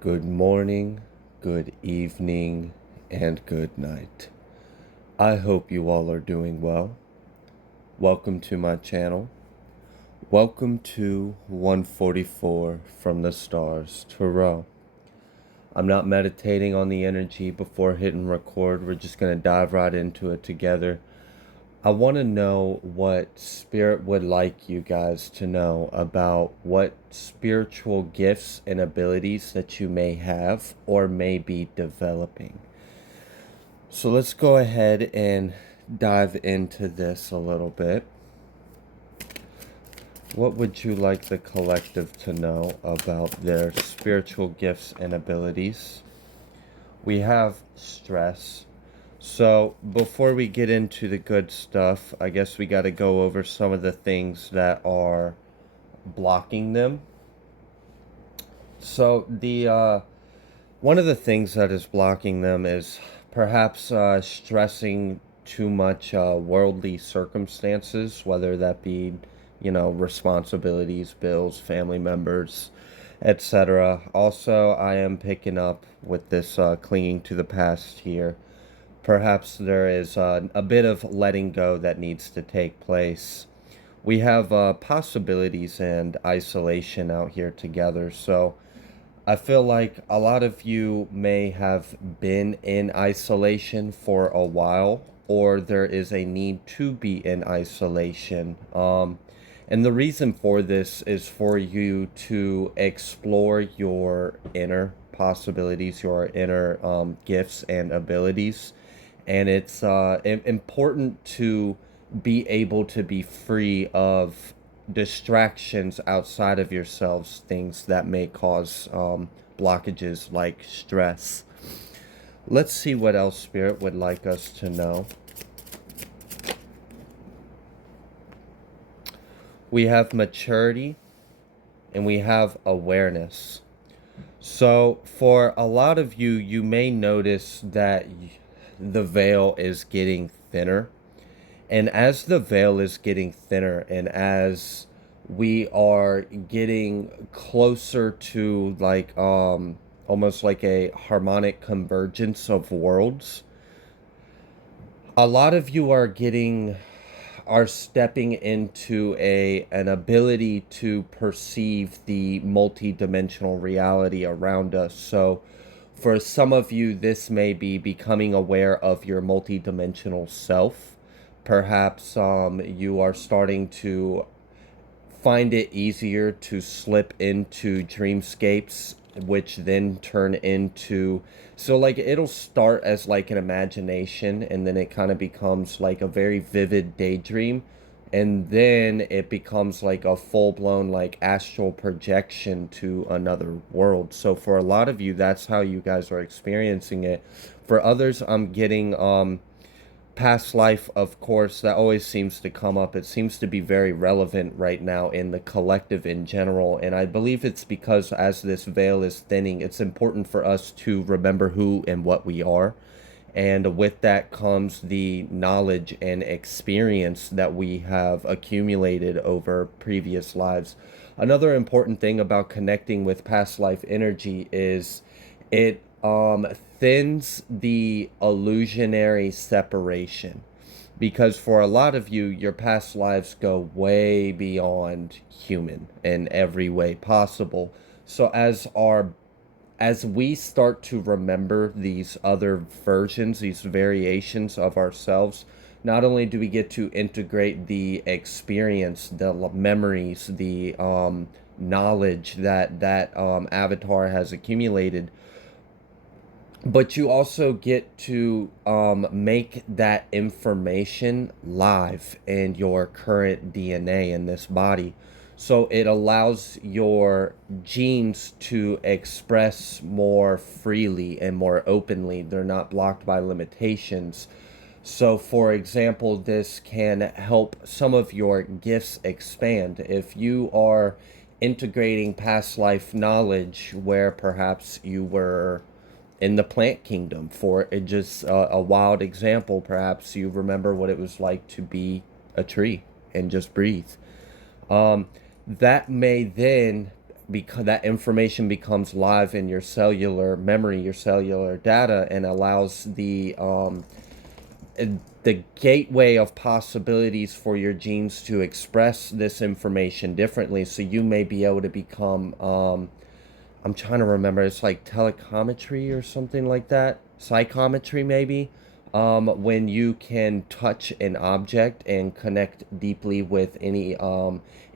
Good morning, good evening, and good night. I hope you all are doing well. Welcome to my channel. Welcome to 144 from the stars Tarot. I'm not meditating on the energy before hitting record. We're just going to dive right into it together. I want to know what Spirit would like you guys to know about what spiritual gifts and abilities that you may have or may be developing. So let's go ahead and dive into this a little bit. What would you like the collective to know about their spiritual gifts and abilities? We have stress. So before we get into the good stuff, I guess we got to go over some of the things that are blocking them. So the one of the things that is blocking them is perhaps stressing too much worldly circumstances, whether that be, responsibilities, bills, family members, etc. Also, I am picking up with this clinging to the past here. Perhaps there is a bit of letting go that needs to take place. We have possibilities and isolation out here together. So I feel like a lot of you may have been in isolation for a while, or there is a need to be in isolation. And the reason for this is for you to explore your inner possibilities, your inner gifts and abilities, and it's important to be able to be free of distractions outside of yourselves, things that may cause blockages like stress. Let's see what else Spirit would like us to know. We have maturity and we have awareness. So for a lot of you, you may notice that the veil is getting thinner. And as the veil is getting thinner and as we are getting closer to like almost like a harmonic convergence of worlds, a lot of you are stepping into an ability to perceive the multi-dimensional reality around us. So for some of you, this may be becoming aware of your multi-dimensional self. Perhaps you are starting to find it easier to slip into dreamscapes, which then turn into, so like it'll start as like an imagination and then it kind of becomes like a very vivid daydream, and then it becomes like a full-blown like astral projection to another world. So for a lot of you, that's how you guys are experiencing it. For others, I'm getting past life, of course, that always seems to come up. It seems to be very relevant right now in the collective in general, and I believe it's because as this veil is thinning, it's important for us to remember who and what we are, and with that comes the knowledge and experience that we have accumulated over previous lives. Another important thing about connecting with past life energy is it thins the illusionary separation, because for a lot of you, your past lives go way beyond human in every way possible. So as we start to remember these other versions, these variations of ourselves, not only do we get to integrate the experience, the memories, the knowledge that avatar has accumulated, but you also get to make that information live in your current DNA in this body. So it allows your genes to express more freely and more openly. They're not blocked by limitations. So, for example, this can help some of your gifts expand. If you are integrating past life knowledge where perhaps you were in the plant kingdom, for it just a wild example, perhaps you remember what it was like to be a tree and just breathe. That may then because that information becomes live in your cellular memory, your cellular data, and allows the gateway of possibilities for your genes to express this information differently. So you may be able to become, I'm trying to remember, it's like telecometry or something like that, psychometry maybe, when you can touch an object and connect deeply with any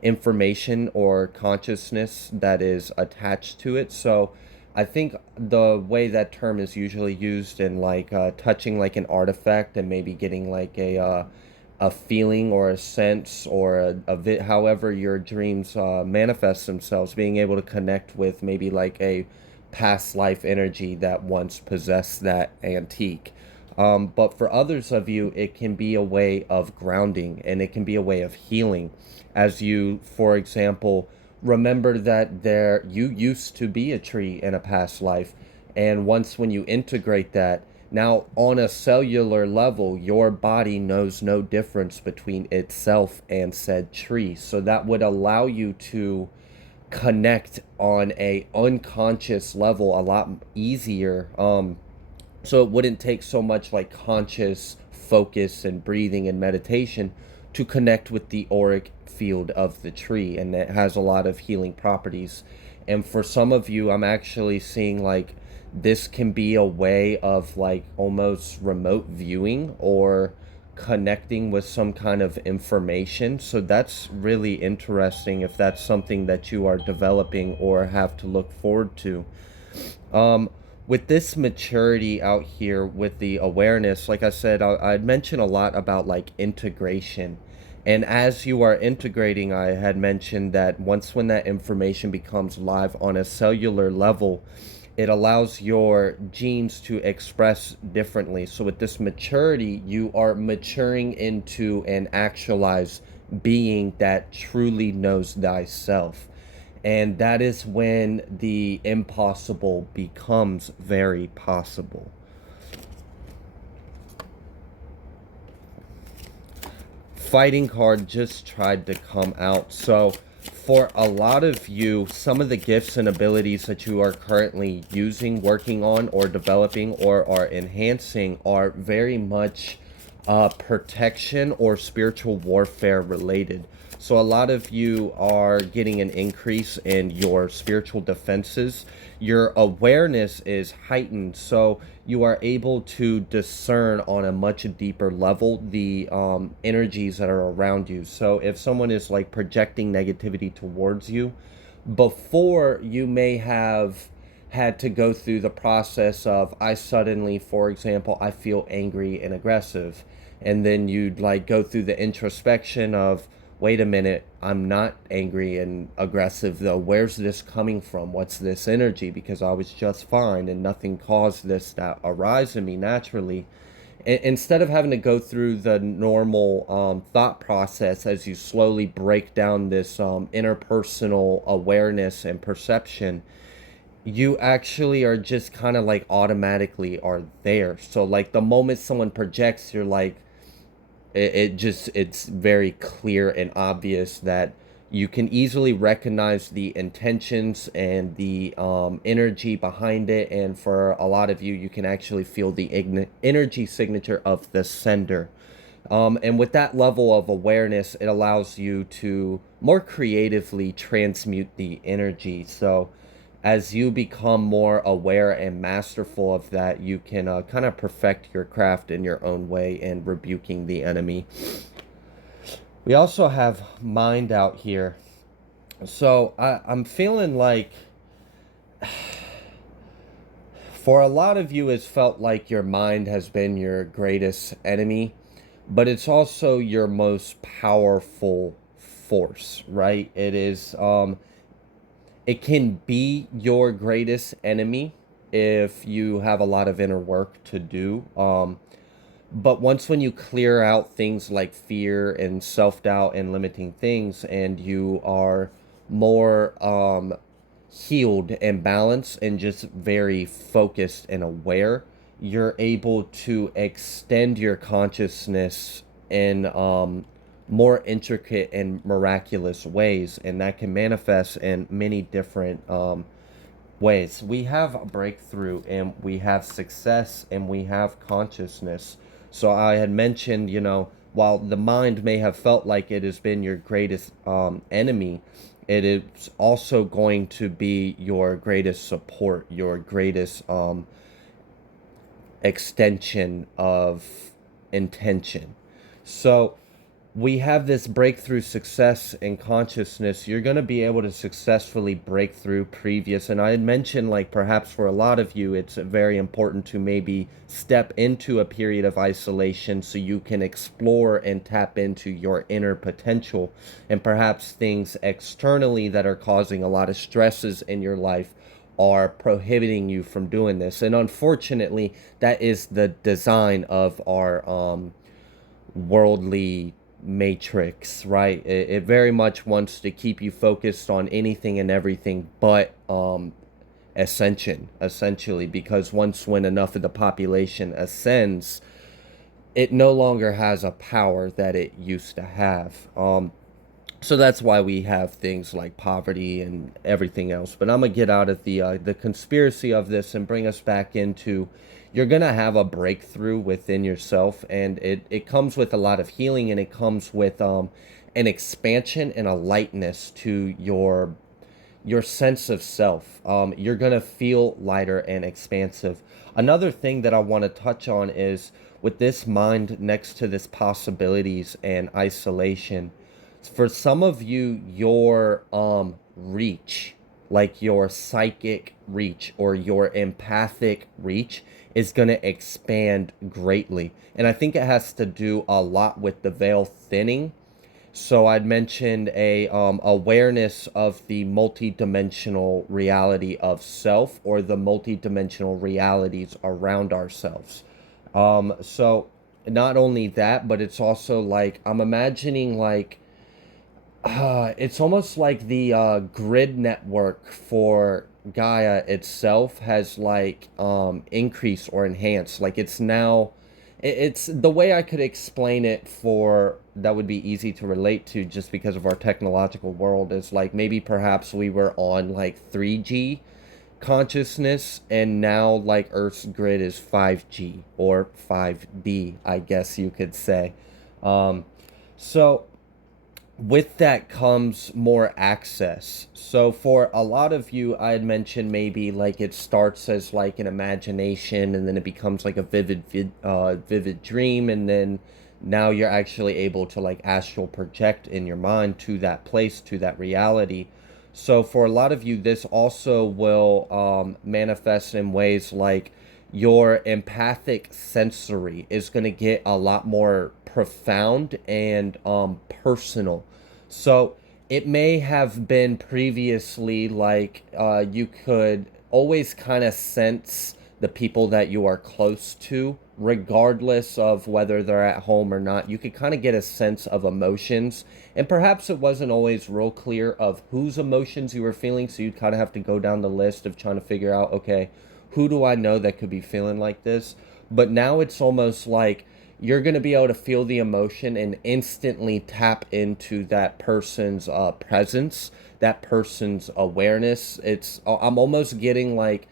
information or consciousness that is attached to it. So I think the way that term is usually used in like touching like an artifact and maybe getting like a feeling or a sense or however your dreams manifest themselves, being able to connect with maybe like a past life energy that once possessed that antique. But for others of you, it can be a way of grounding, and it can be a way of healing. As you, for example, remember that you used to be a tree in a past life. And once when you integrate that, now on a cellular level, your body knows no difference between itself and said tree. So that would allow you to connect on a unconscious level a lot easier. So it wouldn't take so much like conscious focus and breathing and meditation to connect with the auric field of the tree, and it has a lot of healing properties. And for some of you, I'm actually seeing like this can be a way of like almost remote viewing or connecting with some kind of information. So that's really interesting if that's something that you are developing or have to look forward to. Um, with this maturity out here with the awareness, like I said, I'd mentioned a lot about like integration. And as you are integrating, I had mentioned that once when that information becomes live on a cellular level, it allows your genes to express differently. So with this maturity, you are maturing into an actualized being that truly knows thyself. And that is when the impossible becomes very possible. Fighting card just tried to come out. So for a lot of you, some of the gifts and abilities that you are currently using, working on, or developing, or are enhancing are very much protection or spiritual warfare related. So a lot of you are getting an increase in your spiritual defenses. Your awareness is heightened, so you are able to discern on a much deeper level the energies that are around you. So if someone is like projecting negativity towards you, before you may have had to go through the process of, I suddenly, for example, I feel angry and aggressive. And then you'd like go through the introspection of, wait a minute, I'm not angry and aggressive though. Where's this coming from? What's this energy? Because I was just fine and nothing caused this to arise in me naturally. Instead of having to go through the normal thought process as you slowly break down this interpersonal awareness and perception, you actually are just kind of like automatically are there. So like the moment someone projects, you're like, it's very clear and obvious that you can easily recognize the intentions and the energy behind it. And for a lot of you, you can actually feel the energy signature of the sender. And with that level of awareness, it allows you to more creatively transmute the energy. So as you become more aware and masterful of that, you can kind of perfect your craft in your own way and rebuking the enemy. We also have mind out here. So I'm feeling like for a lot of you, it's felt like your mind has been your greatest enemy, but it's also your most powerful force, right? It can be your greatest enemy if you have a lot of inner work to do. But once when you clear out things like fear and self-doubt and limiting things, and you are more healed and balanced and just very focused and aware, you're able to extend your consciousness in more intricate and miraculous ways, and that can manifest in many different ways. We have a breakthrough, and we have success, and we have consciousness. So I had mentioned, while the mind may have felt like it has been your greatest enemy, it is also going to be your greatest support, your greatest extension of intention. So we have this breakthrough success in consciousness. You're going to be able to successfully break through previous. And I had mentioned, like, perhaps for a lot of you, it's very important to maybe step into a period of isolation so you can explore and tap into your inner potential. And perhaps things externally that are causing a lot of stresses in your life are prohibiting you from doing this. And unfortunately, that is the design of our worldly matrix, right? It very much wants to keep you focused on anything and everything but ascension, essentially, because when enough of the population ascends, it no longer has a power that it used to have. So that's why we have things like poverty and everything else. But I'm gonna get out of the conspiracy of this and bring us back into, you're gonna have a breakthrough within yourself, and it comes with a lot of healing, and it comes with an expansion and a lightness to your sense of self. You're gonna feel lighter and expansive. Another thing that I want to touch on is, with this mind next to this possibilities and isolation, for some of you, your reach, like your psychic reach or your empathic reach, is going to expand greatly. And I think it has to do a lot with the veil thinning. So I'd mentioned a awareness of the multidimensional reality of self, or the multidimensional realities around ourselves. So not only that, but it's also like, I'm imagining, like, it's almost like the grid network for Gaia itself has, like, increased or enhanced. Like, it's now, it's the way I could explain it, for that would be easy to relate to just because of our technological world, is like, maybe perhaps we were on like 3G consciousness, and now like Earth's grid is 5G or 5B, I guess you could say. So with that comes more access. So for a lot of you, I had mentioned maybe like it starts as like an imagination, and then it becomes like a vivid dream, and then now you're actually able to like astral project in your mind to that place, to that reality. So for a lot of you, this also will manifest in ways like your empathic sensory is going to get a lot more profound and personal. So it may have been previously like you could always kind of sense the people that you are close to, regardless of whether they're at home or not. You could kind of get a sense of emotions, and perhaps it wasn't always real clear of whose emotions you were feeling, so you'd kind of have to go down the list of trying to figure out, okay, who do I know that could be feeling like this? But now it's almost like you're going to be able to feel the emotion and instantly tap into that person's presence, that person's awareness. I'm almost getting like,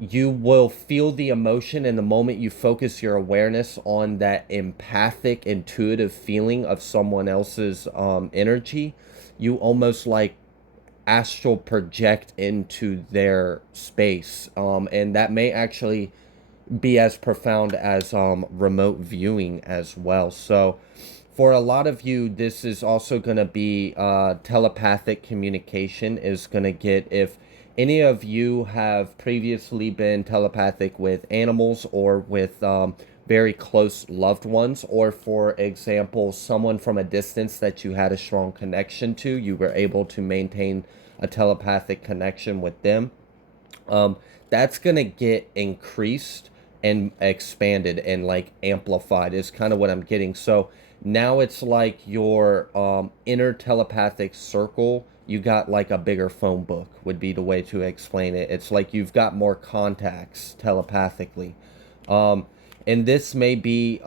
you will feel the emotion, and the moment you focus your awareness on that empathic, intuitive feeling of someone else's energy, you almost like astral project into their space. And that may actually be as profound as remote viewing as well. So for a lot of you, this is also going to be telepathic communication is going to get, if any of you have previously been telepathic with animals, or with very close loved ones, or for example, someone from a distance that you had a strong connection to, you were able to maintain a telepathic connection with them. That's gonna get increased and expanded and like amplified is kind of what I'm getting. So now it's like your inner telepathic circle, you got like a bigger phone book, would be the way to explain it. It's like you've got more contacts telepathically. And this may be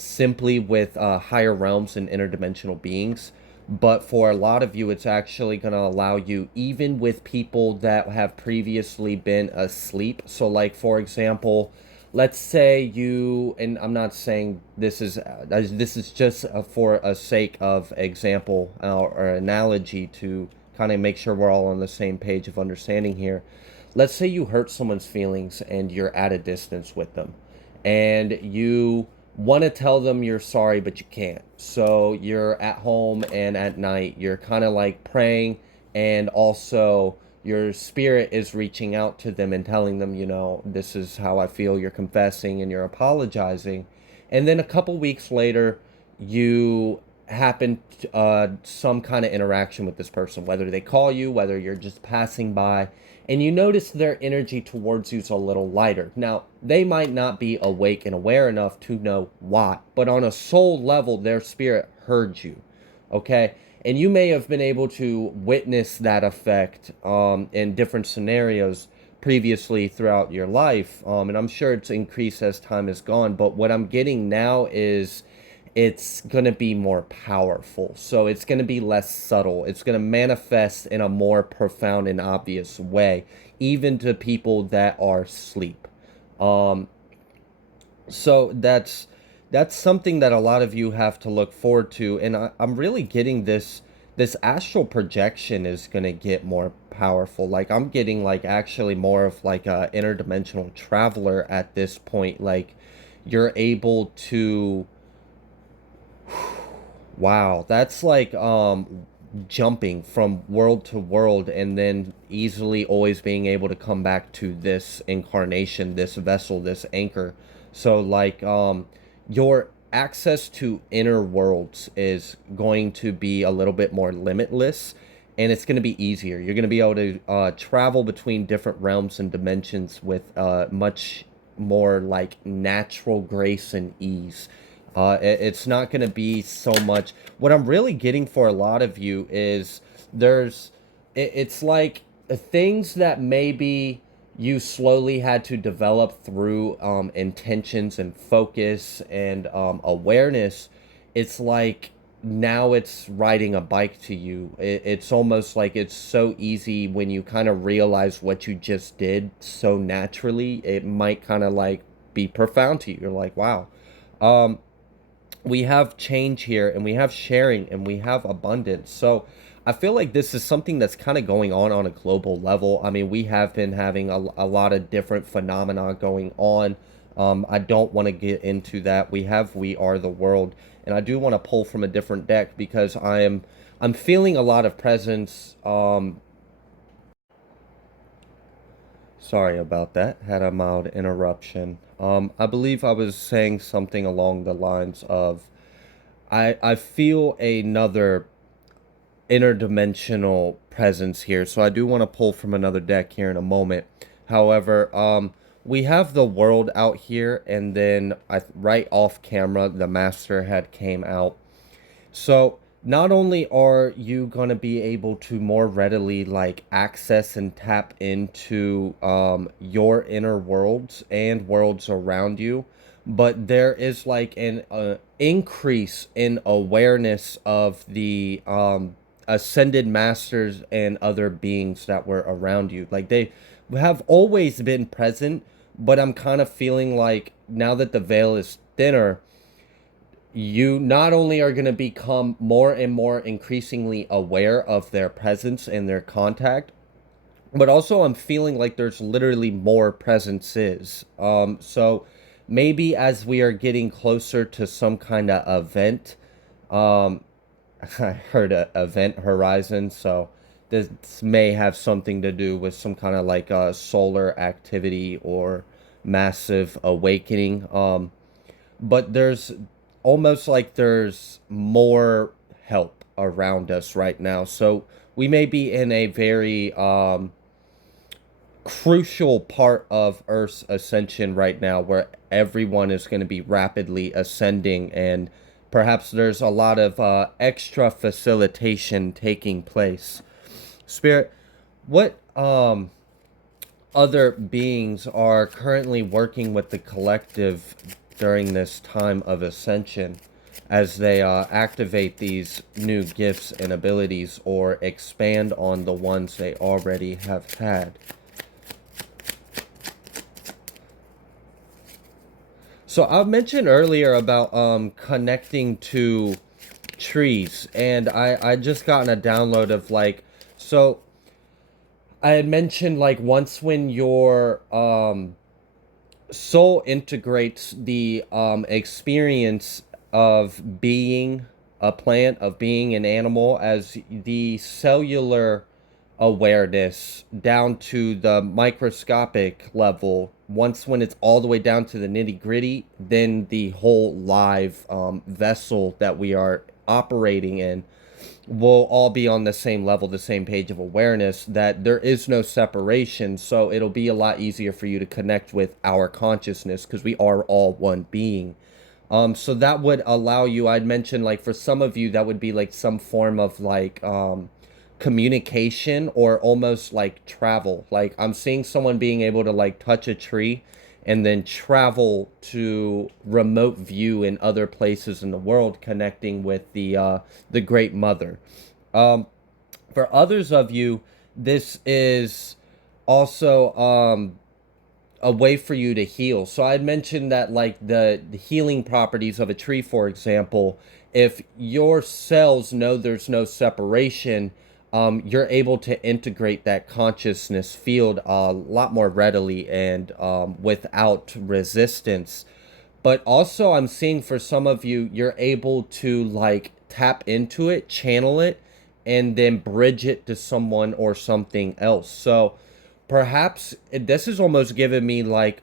simply with higher realms and interdimensional beings. But for a lot of you, it's actually going to allow you, even with people that have previously been asleep. So, like, for example, let's say you, and I'm not saying this is just for a sake of example or analogy to kind of make sure we're all on the same page of understanding here. Let's say you hurt someone's feelings and you're at a distance with them, and you want to tell them you're sorry, but you can't. So you're at home, and at night you're kind of like praying, and also your spirit is reaching out to them and telling them, this is how I feel. You're confessing and you're apologizing. And then a couple weeks later, you happen to, some kind of interaction with this person, whether they call you, whether you're just passing by, and you notice their energy towards you is a little lighter. Now, they might not be awake and aware enough to know why, but on a soul level, their spirit heard you, okay? And you may have been able to witness that effect in different scenarios previously throughout your life, and I'm sure it's increased as time has gone, but what I'm getting now is it's going to be more powerful. So it's going to be less subtle. It's going to manifest in a more profound and obvious way, even to people that are asleep. Um, so that's something that a lot of you have to look forward to, and I'm really getting this astral projection is going to get more powerful. Like, I'm getting like actually more of like a interdimensional traveler at this point. Like, you're able to, wow, that's like jumping from world to world and then easily always being able to come back to this incarnation, this vessel, this anchor. So like your access to inner worlds is going to be a little bit more limitless, and it's going to be easier. You're going to be able to travel between different realms and dimensions with much more like natural grace and ease. It's not going to be so much. What I'm really getting for a lot of you is it's like things that maybe you slowly had to develop through intentions and focus and awareness. It's like now it's riding a bike to you. It's almost like it's so easy when you kind of realize what you just did so naturally. It might kind of like be profound to you. You're like, wow. Um, we have change here, and we have sharing, and we have abundance. So I feel like this is something that's kind of going on a global level. I mean, we have been having a lot of different phenomena going on. I don't want to get into that. We are the world, and I do want to pull from a different deck because I'm feeling a lot of presence. Sorry about that. Had a mild interruption. I believe I was saying something along the lines of I feel another interdimensional presence here, so I do want to pull from another deck here in a moment. However, we have the world out here, and then right off camera, the master had came out. So not only are you gonna be able to more readily like access and tap into your inner worlds and worlds around you, but there is like an increase in awareness of the ascended masters and other beings that were around you. Like, they have always been present, but I'm kind of feeling like now that the veil is thinner, you not only are going to become more and more increasingly aware of their presence and their contact, but also I'm feeling like there's literally more presences. So maybe as we are getting closer to some kind of event, um, I heard a event horizon, so this may have something to do with some kind of like a solar activity or massive awakening. But there's almost like there's more help around us right now. So we may be in a very crucial part of Earth's ascension right now where everyone is going to be rapidly ascending, and perhaps there's a lot of extra facilitation taking place. Spirit, what other beings are currently working with the collective during this time of ascension as they activate these new gifts and abilities or expand on the ones they already have had. So I mentioned earlier about connecting to trees, and I just gotten a download of like, so I had mentioned like once when your soul integrates the experience of being a plant, of being an animal, as the cellular awareness down to the microscopic level. Once when it's all the way down to the nitty gritty, then the whole live vessel that we are operating in will all be on the same level, the same page of awareness, that there is no separation. So it'll be a lot easier for you to connect with our consciousness because we are all one being. So that would allow you, I'd mentioned like for some of you, that would be like some form of like communication or almost like travel. Like I'm seeing someone being able to like touch a tree and then travel to remote view in other places in the world, connecting with the Great Mother. Um, for others of you, this is also a way for you to heal. So I mentioned that like the healing properties of a tree, for example, if your cells know there's no separation, you're able to integrate that consciousness field a lot more readily and without resistance. But also I'm seeing for some of you, you're able to like tap into it, channel it, and then bridge it to someone or something else. So perhaps this is almost giving me like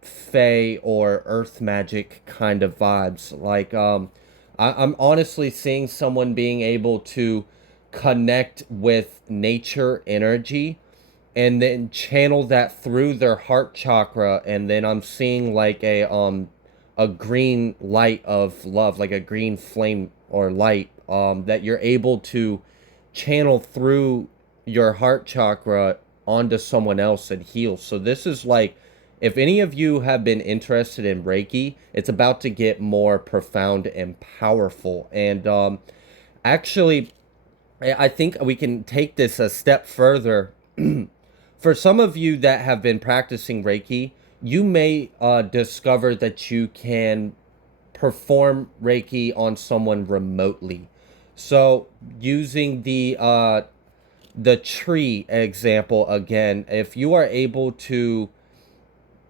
Fae or Earth magic kind of vibes. Like I'm honestly seeing someone being able to connect with nature energy and then channel that through their heart chakra, and then I'm seeing like a green light of love, like a green flame or light that you're able to channel through your heart chakra onto someone else and heal. So this is like, if any of you have been interested in Reiki, it's about to get more profound and powerful. And actually, I think we can take this a step further. For some of you that have been practicing Reiki, you may discover that you can perform Reiki on someone remotely. So using the tree example again, if you are able to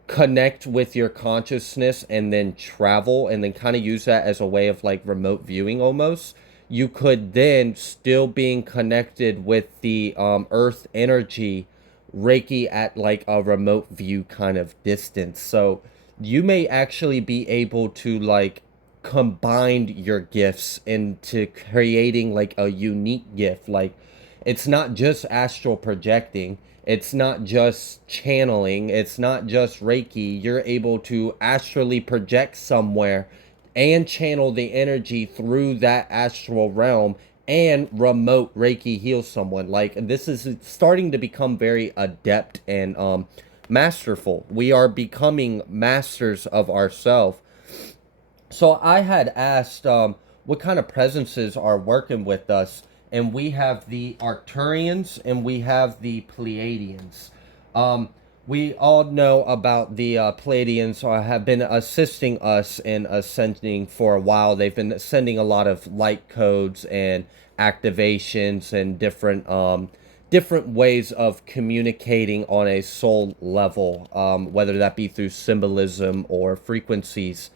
connect with your consciousness and then travel and then kind of use that as a way of like remote viewing almost, you could then still being connected with the earth energy Reiki at like a remote view kind of distance. So you may actually be able to like combine your gifts into creating like a unique gift. Like it's not just astral projecting, it's not just channeling, it's not just Reiki. You're able to astrally project somewhere and channel the energy through that astral realm and remote Reiki heal someone. Like this is starting to become very adept and masterful. We are becoming masters of ourselves. So I had asked what kind of presences are working with us, and we have the Arcturians and we have the Pleiadians. Um, we all know about the Pleiadians, have been assisting us in ascending for a while. They've been sending a lot of light codes and activations and different ways of communicating on a soul level, whether that be through symbolism or frequencies.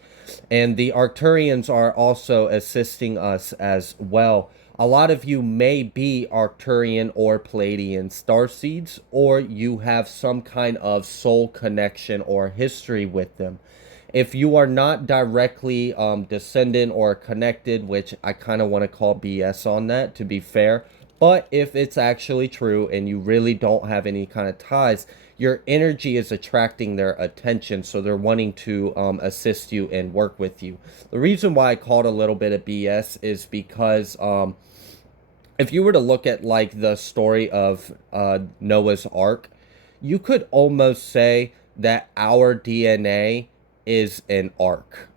And the Arcturians are also assisting us as well. A lot of you may be Arcturian or Pleiadian starseeds, or you have some kind of soul connection or history with them. If you are not directly descendant or connected, which I kind of want to call BS on that, to be fair, but if it's actually true and you really don't have any kind of ties, your energy is attracting their attention, so they're wanting to assist you and work with you. The reason why I called a little bit of BS is because if you were to look at like the story of Noah's Ark, you could almost say that our DNA is an arc.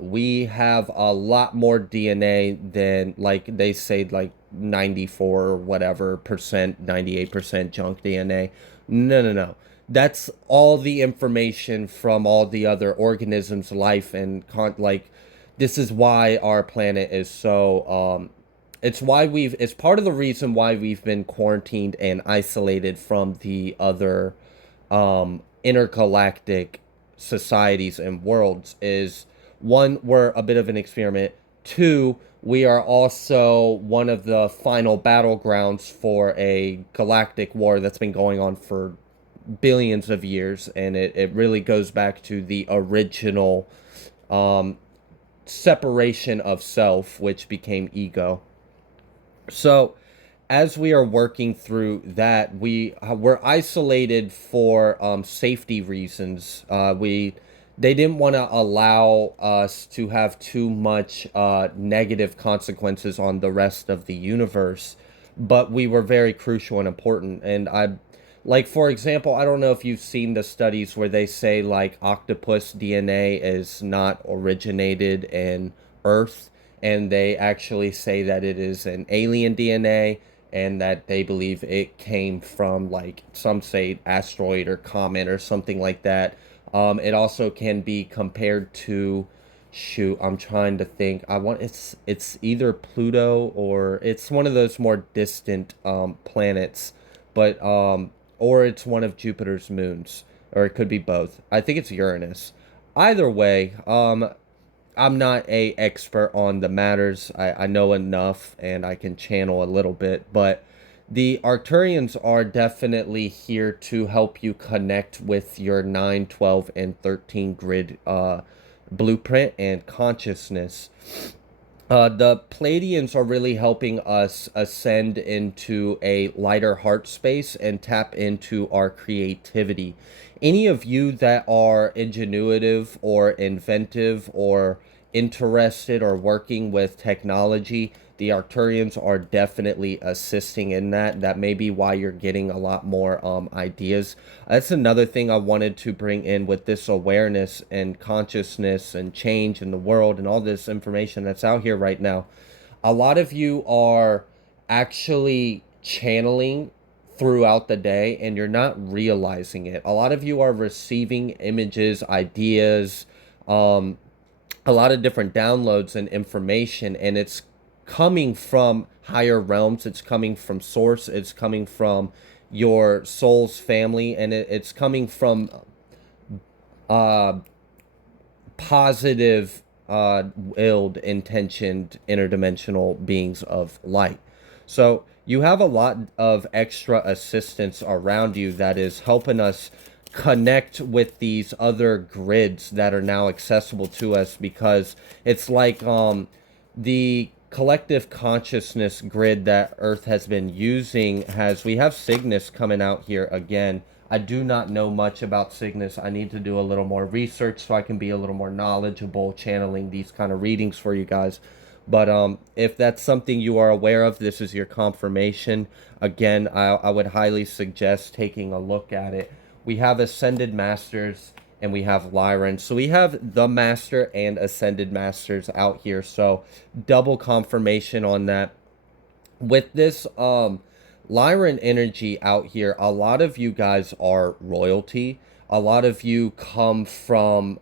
We have a lot more DNA than, like they say, like 94 or whatever percent, 98% junk DNA. No, no, no. That's all the information from all the other organisms, life, and like this is why our planet is so it's why it's part of the reason why we've been quarantined and isolated from the other intergalactic societies and worlds. Is one, we're a bit of an experiment. Two, we are also one of the final battlegrounds for a galactic war that's been going on for billions of years, and it really goes back to the original um, separation of self, which became ego. So, as we are working through that, we're isolated for safety reasons. They didn't want to allow us to have too much negative consequences on the rest of the universe, but we were very crucial and important. And like for example, I don't know if you've seen the studies where they say like octopus DNA is not originated in Earth, and they actually say that it is an alien DNA, and that they believe it came from, like some say, asteroid or comet or something like that. It also can be compared to, shoot, I'm trying to think. It's either Pluto, or it's one of those more distant planets, but or it's one of Jupiter's moons, or it could be both. I think it's Uranus. Either way, I'm not a expert on the matters. I know enough and I can channel a little bit, but the Arcturians are definitely here to help you connect with your 9, 12, and 13 grid blueprint and consciousness. The Palladians are really helping us ascend into a lighter heart space and tap into our creativity. Any of you that are ingenuitive or inventive or interested or working with technology, the Arcturians are definitely assisting in that. That may be why you're getting a lot more ideas. That's another thing I wanted to bring in with this awareness and consciousness and change in the world and all this information that's out here right now. A lot of you are actually channeling throughout the day and you're not realizing it. A lot of you are receiving images, ideas, um, a lot of different downloads and information, and it's coming from higher realms, it's coming from source, it's coming from your soul's family, and it's coming from uh positive willed intentioned interdimensional beings of light. So you have a lot of extra assistance around you that is helping us connect with these other grids that are now accessible to us, because it's like the collective consciousness grid that Earth has been using has, we have Cygnus coming out here again. I do not know much about Cygnus. I need to do a little more research so I can be a little more knowledgeable channeling these kind of readings for you guys. But if that's something you are aware of, this is your confirmation. Again, I would highly suggest taking a look at it. We have Ascended Masters and we have Lyran. So we have the Master and Ascended Masters out here. So double confirmation on that. With this Lyran energy out here, a lot of you guys are royalty. A lot of you come from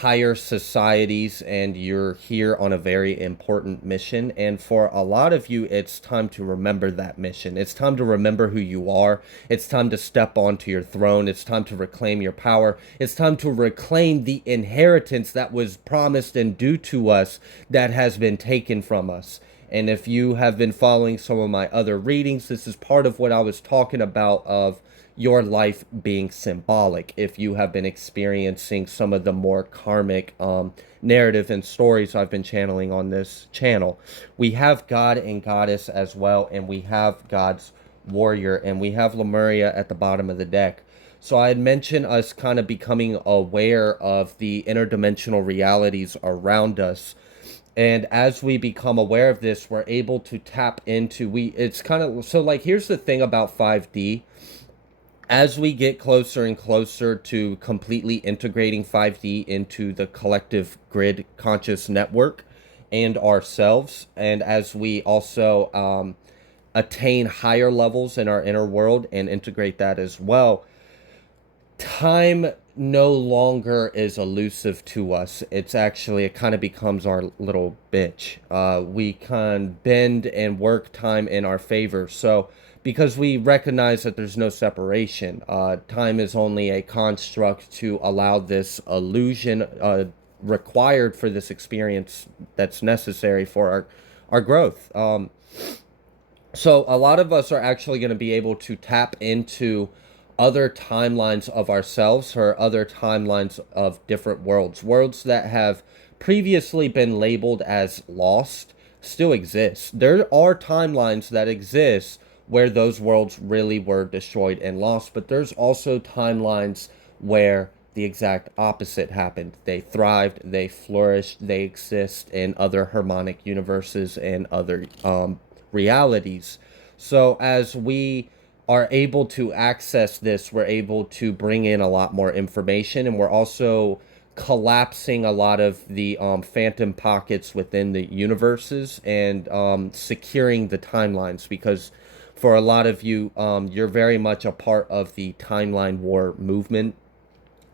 higher societies and you're here on a very important mission. And for a lot of you, it's time to remember that mission. It's time to remember who you are. It's time to step onto your throne. It's time to reclaim your power. It's time to reclaim the inheritance that was promised and due to us that has been taken from us. And if you have been following some of my other readings, this is part of what I was talking about, of your life being symbolic. If you have been experiencing some of the more karmic narrative and stories I've been channeling on this channel. We have God and Goddess as well, and we have God's warrior, and we have Lemuria at the bottom of the deck. So I had mentioned us kind of becoming aware of the interdimensional realities around us. And as we become aware of this, we're able to tap into, it's kind of, so like, here's the thing about 5D. As we get closer and closer to completely integrating 5D into the collective grid conscious network and ourselves, and as we also attain higher levels in our inner world and integrate that as well, time no longer is elusive to us. It's actually, it kind of becomes our little bitch. We can bend and work time in our favor. So, because we recognize that there's no separation, time is only a construct to allow this illusion required for this experience that's necessary for our growth. So a lot of us are actually going to be able to tap into other timelines of ourselves or other timelines of different worlds. Worlds that have previously been labeled as lost still exist. There are timelines that exist where those worlds really were destroyed and lost, but there's also timelines where the exact opposite happened. They thrived, they flourished, they exist in other harmonic universes and other realities. So as we are able to access this, we're able to bring in a lot more information, and we're also collapsing a lot of the phantom pockets within the universes and securing the timelines, because for a lot of you, you're very much a part of the timeline war movement,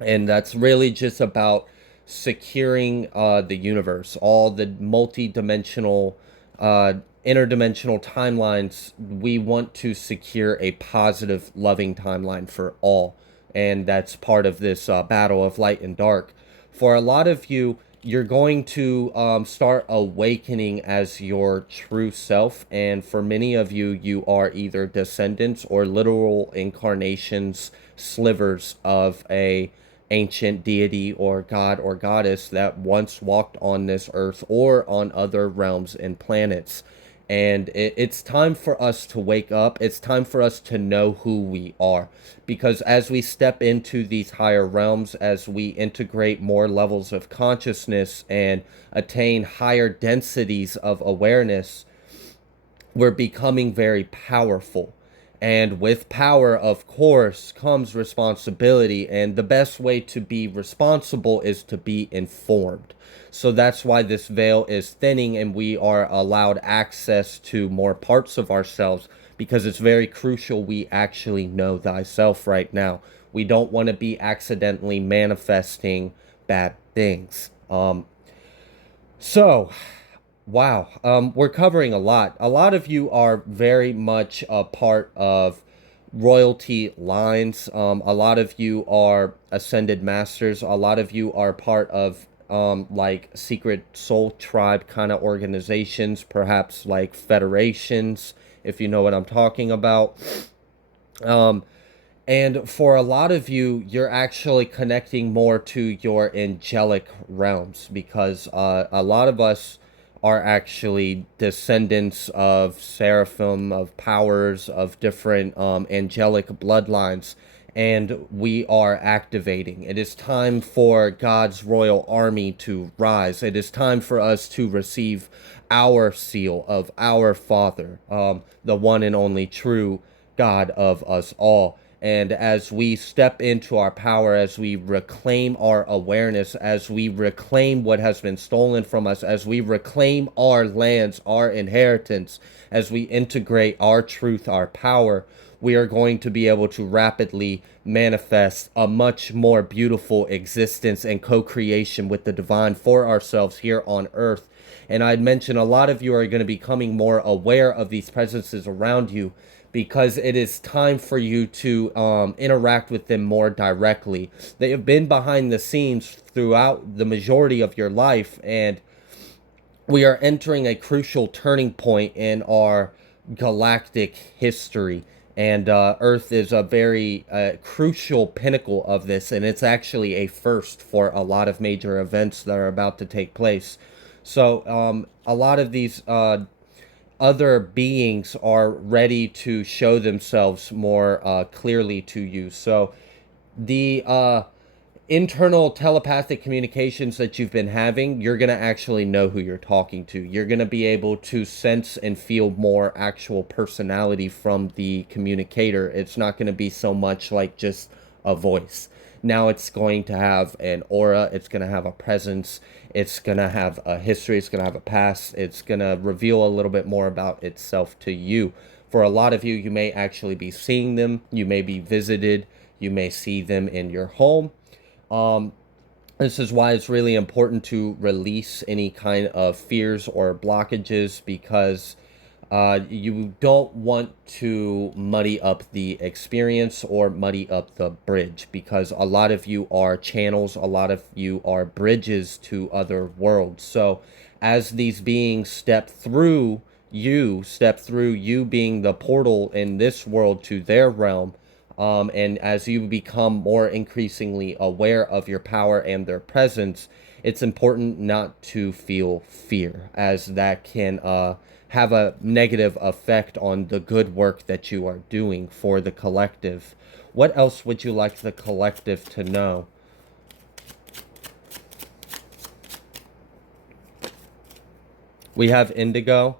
and that's really just about securing the universe, all the multi-dimensional, interdimensional timelines. We want to secure a positive, loving timeline for all, and that's part of this battle of light and dark. For a lot of you, you're going to start awakening as your true self, and for many of you, you are either descendants or literal incarnations, slivers of a ancient deity or god or goddess that once walked on this earth or on other realms and planets. And it's time for us to wake up. It's time for us to know who we are. Because as we step into these higher realms, as we integrate more levels of consciousness and attain higher densities of awareness, we're becoming very powerful. And with power, of course, comes responsibility. And the best way to be responsible is to be informed. So that's why this veil is thinning and we are allowed access to more parts of ourselves, because it's very crucial we actually know thyself right now. We don't want to be accidentally manifesting bad things. So, wow. We're covering a lot. A lot of you are very much a part of royalty lines. A lot of you are ascended masters. A lot of you are part of like secret soul tribe kind of organizations, perhaps like federations, if you know what I'm talking about. Um, and for a lot of you, you're actually connecting more to your angelic realms, because a lot of us are actually descendants of seraphim, of powers, of different angelic bloodlines, and we are activating. It is time for God's royal army to rise. It is time for us to receive our seal of our Father, the one and only true God of us all. And as we step into our power, as we reclaim our awareness, as we reclaim what has been stolen from us, as we reclaim our lands, our inheritance, as we integrate our truth, our power, we are going to be able to rapidly manifest a much more beautiful existence and co-creation with the divine for ourselves here on earth. And I'd mentioned a lot of you are going to be becoming more aware of these presences around you, because it is time for you to interact with them more directly. They have been behind the scenes throughout the majority of your life, and we are entering a crucial turning point in our galactic history. And Earth is a very crucial pinnacle of this, and it's actually a first for a lot of major events that are about to take place. So a lot of these other beings are ready to show themselves more clearly to you. So the internal telepathic communications that you've been having, you're going to actually know who you're talking to. You're going to be able to sense and feel more actual personality from the communicator. It's not going to be so much like just a voice. Now it's going to have an aura, it's going to have a presence, it's going to have a history, it's going to have a past, it's going to reveal a little bit more about itself to you. For a lot of you, you may actually be seeing them, you may be visited, you may see them in your home. um, this is why it's really important to release any kind of fears or blockages, because you don't want to muddy up the experience or muddy up the bridge, because a lot of you are channels, a lot of you are bridges to other worlds. So as these beings step through you being the portal in this world to their realm, and as you become more increasingly aware of your power and their presence, it's important not to feel fear, as that can have a negative effect on the good work that you are doing for the collective. What else would you like the collective to know? We have indigo,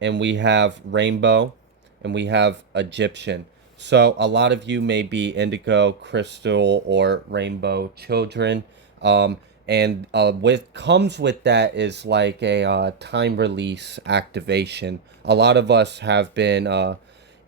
and we have rainbow, and we have Egyptian. So a lot of you may be indigo, crystal, or rainbow children. Um, and with comes with that is like a time release activation. A lot of us have been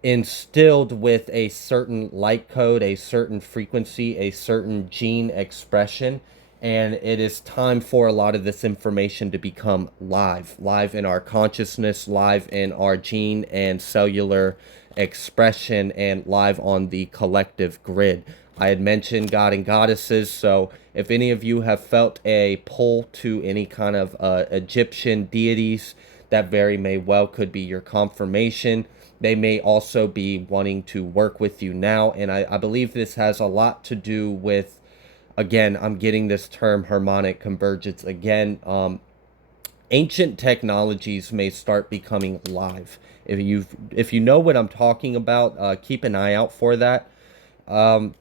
instilled with a certain light code, a certain frequency, a certain gene expression. And it is time for a lot of this information to become live in our consciousness, live in our gene and cellular expression, and live on the collective grid. I had mentioned God and goddesses, so if any of you have felt a pull to any kind of Egyptian deities, that very may well could be your confirmation. They may also be wanting to work with you now, and I believe this has a lot to do with, again, I'm getting this term harmonic convergence again. Ancient technologies may start becoming live. If you know what I'm talking about, keep an eye out for that. Um,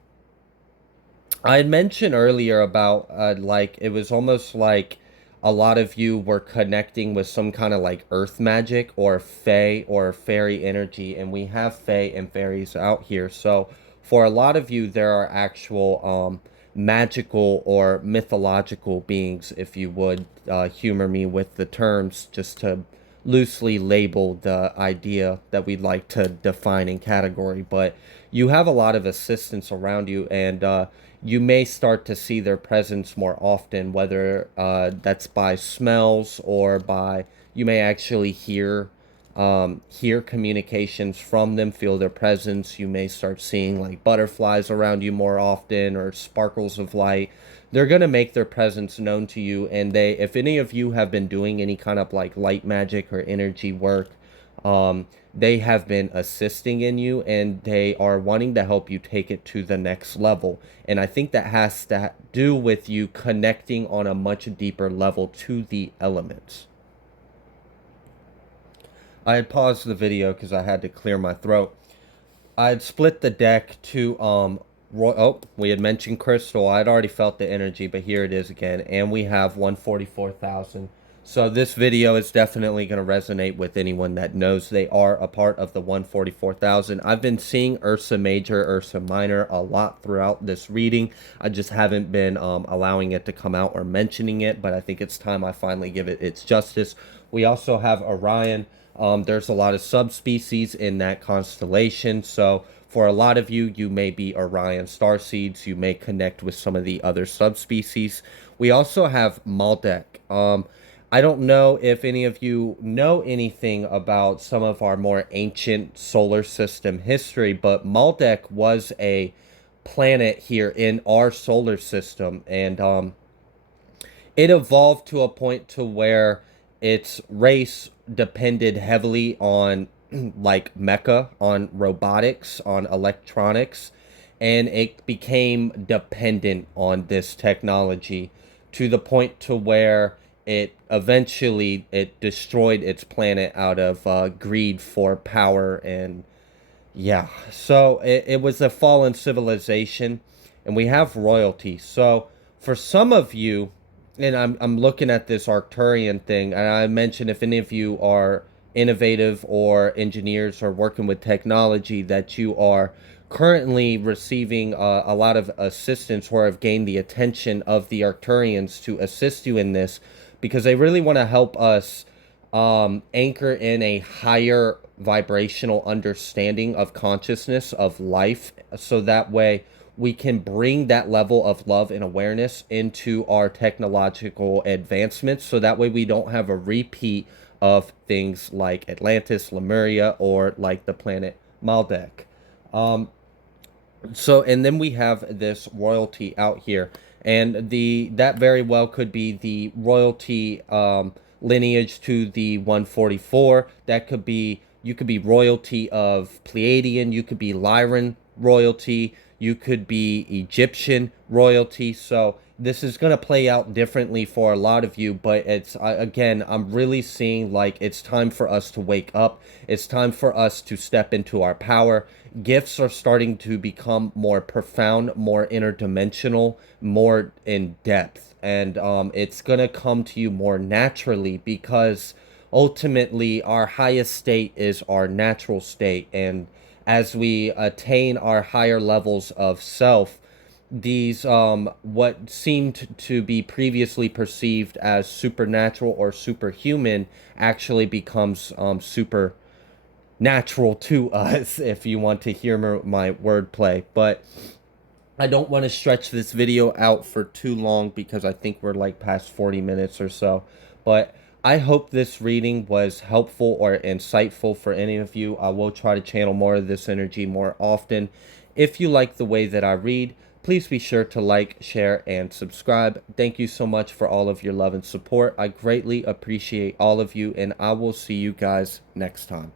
I had mentioned earlier about like it was almost like a lot of you were connecting with some kind of like earth magic or fae or fairy energy, and we have fae and fairies out here. So for a lot of you, there are actual magical or mythological beings, if you would humor me with the terms, just to loosely label the idea that we'd like to define in category. But you have a lot of assistance around you, and you may start to see their presence more often, whether that's by smells or by, you may actually hear communications from them, feel their presence. You may start seeing like butterflies around you more often, or sparkles of light. They're going to make their presence known to you, and they, if any of you have been doing any kind of like light magic or energy work, they have been assisting in you, and they are wanting to help you take it to the next level. And I think that has to do with you connecting on a much deeper level to the elements. I had paused the video because I had to clear my throat. I had split the deck to we had mentioned crystal. I'd already felt the energy, but here it is again, and we have 144,000. So this video is definitely going to resonate with anyone that knows they are a part of the 144,000. I've been seeing Ursa Major, Ursa Minor a lot throughout this reading. I just haven't been allowing it to come out or mentioning it, but I think it's time I finally give it its justice. We also have Orion. There's a lot of subspecies in that constellation, so for a lot of you, you may be Orion starseeds. You may connect with some of the other subspecies. We also have Maldek. I don't know if any of you know anything about some of our more ancient solar system history, but Maldek was a planet here in our solar system, and it evolved to a point to where its race depended heavily on like mecha, on robotics, on electronics, and it became dependent on this technology to the point to where it destroyed its planet out of greed for power. And yeah, so it was a fallen civilization, and we have royalty. So for some of you, and I'm looking at this Arcturian thing, and I mentioned if any of you are innovative or engineers or working with technology, that you are currently receiving a lot of assistance or have gained the attention of the Arcturians to assist you in this, because they really want to help us anchor in a higher vibrational understanding of consciousness of life, so that way we can bring that level of love and awareness into our technological advancements, so that way we don't have a repeat of things like Atlantis, Lemuria, or like the planet Maldek. So, and then we have this royalty out here, and that very well could be the royalty lineage to the 144. That could be, you could be royalty of Pleiadian, you could be Lyran royalty, you could be Egyptian royalty. So this is going to play out differently for a lot of you, but it's again, I'm really seeing like it's time for us to wake up. It's time for us to step into our power. Gifts are starting to become more profound, more interdimensional, more in depth, and it's going to come to you more naturally, because ultimately our highest state is our natural state. And as we attain our higher levels of self, these what seemed to be previously perceived as supernatural or superhuman actually becomes supernatural to us, if you want to hear my wordplay. But I don't want to stretch this video out for too long, because I think we're like past 40 minutes or so. But I hope this reading was helpful or insightful for any of you. I will try to channel more of this energy more often. If you like the way that I read, please be sure to like, share, and subscribe. Thank you so much for all of your love and support. I greatly appreciate all of you, and I will see you guys next time.